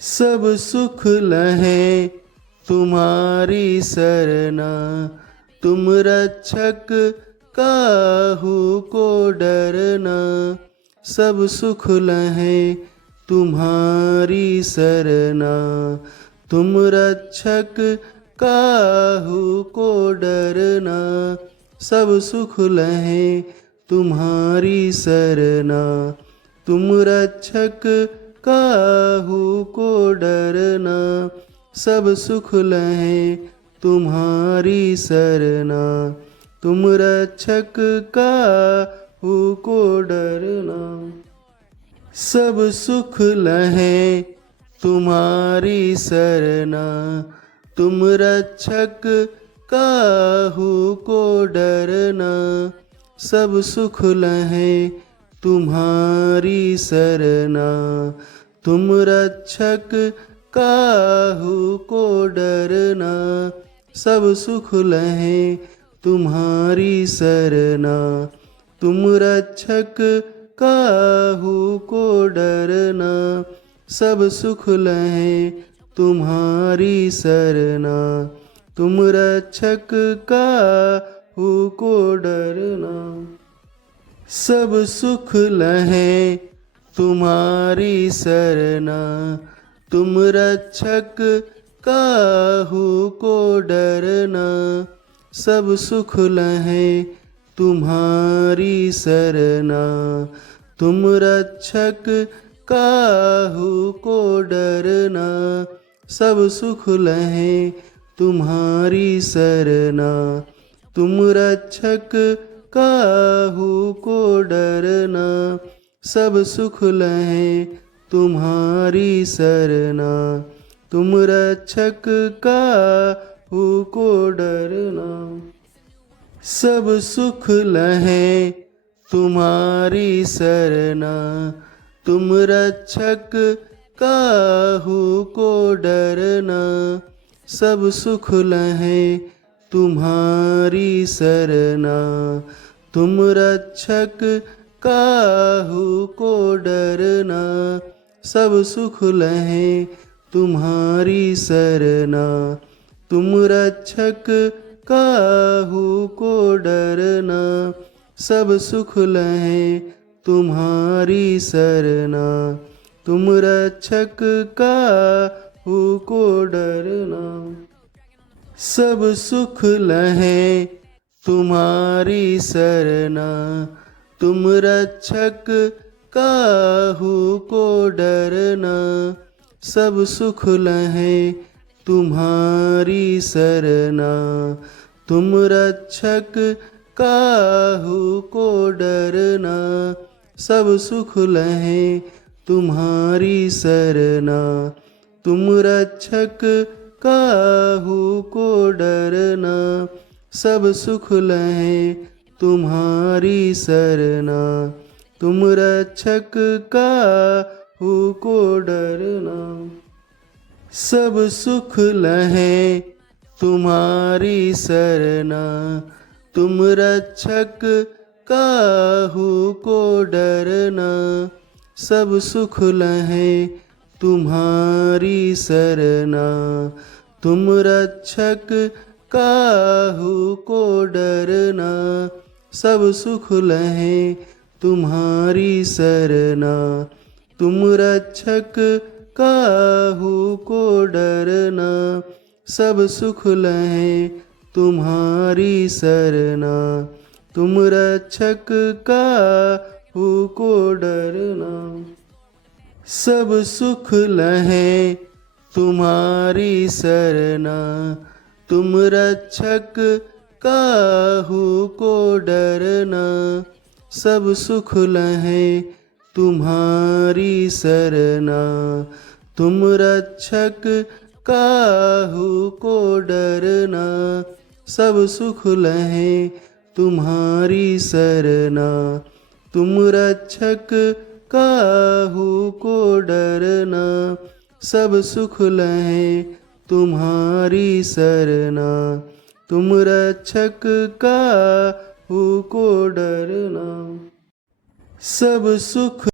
सब सुख लहें तुम्हारी सरना, तुम रक्षक काहू को डरना। सब सुख लहें तुम्हारी सरना, तुम रक्षक काहू को डरना। सब सुख लहें तुम्हारी सरना, तुम रक्षक काहू को डरना। सब सुख लहें तुम्हारी सरना, तुम रक्षक काहू को डरना। सब सुख लहें तुम्हारी सरना, तुम रक्षक काहू को डरना। सब सुख लहें तुम्हारी सरना, तुम रक्षक काहू को डरना। सब सुख लहें तुम्हारी सरना, तुम रक्षक काहू को डरना। सब सुख लहें तुम्हारी सरना, तुम रक्षक काहू को डरना। सब सुख लहें तुम्हारी सरना, तुम रक्षक काहू को डरना। सब सुख लहें तुम्हारी सरना, तुम रक्षक काहू को डरना। सब सुख लहें तुम्हारी सरना, तुम रक्षक काहू को डरना। सब सुख लहें तुम्हारी सरना, तुम रक्षक काहू को डरना। सब सुख लहें तुम्हारी सरना, तुम रक्षक काहू को डरना। सब सुख लहें तुम्हारी सरना, तुम रक्षक काहू को डरना। सब सुख लहें तुम्हारी सरना, तुम रक्षक काहू को डरना। सब सुख लहें तुम्हारी सरना, तुम रक्षक काहू को डरना। सब सुख लहें तुम्हारी सरना, तुम रक्षक काहू को डरना। सब सुख लहें तुम्हारी सरना, तुम रक्षक काहू को डरना। सब सुख लहें तुम्हारी सरना, तुम रक्षक काहू को डरना। सब सुख लहें तुम्हारी सरना, तुम रक्षक काहू को डरना। सब सुख लहें तुम्हारी सरना, तुम रक्षक काहू को डरना। सब सुख लहें तुम्हारी सरना, तुम रक्षक काहू को डरना। सब सुख लहें तुम्हारी सरना, तुम रक्षक काहू को डरना। सब सुख लहें तुम्हारी सरना, तुम रक्षक काहू को डरना। सब सुख लहें तुम्हारी सरना, तुम रक्षक काहू को डरना। सब सुख लहें तुम्हारी सरना, तुम रक्षक काहू को डरना। सब सुख लहें तुम्हारी सरना, तुम रक्षक काहू को डरना। सब सुख लहें तुम्हारी सरना, तुम रक्षक काहू को डरना। सब सुख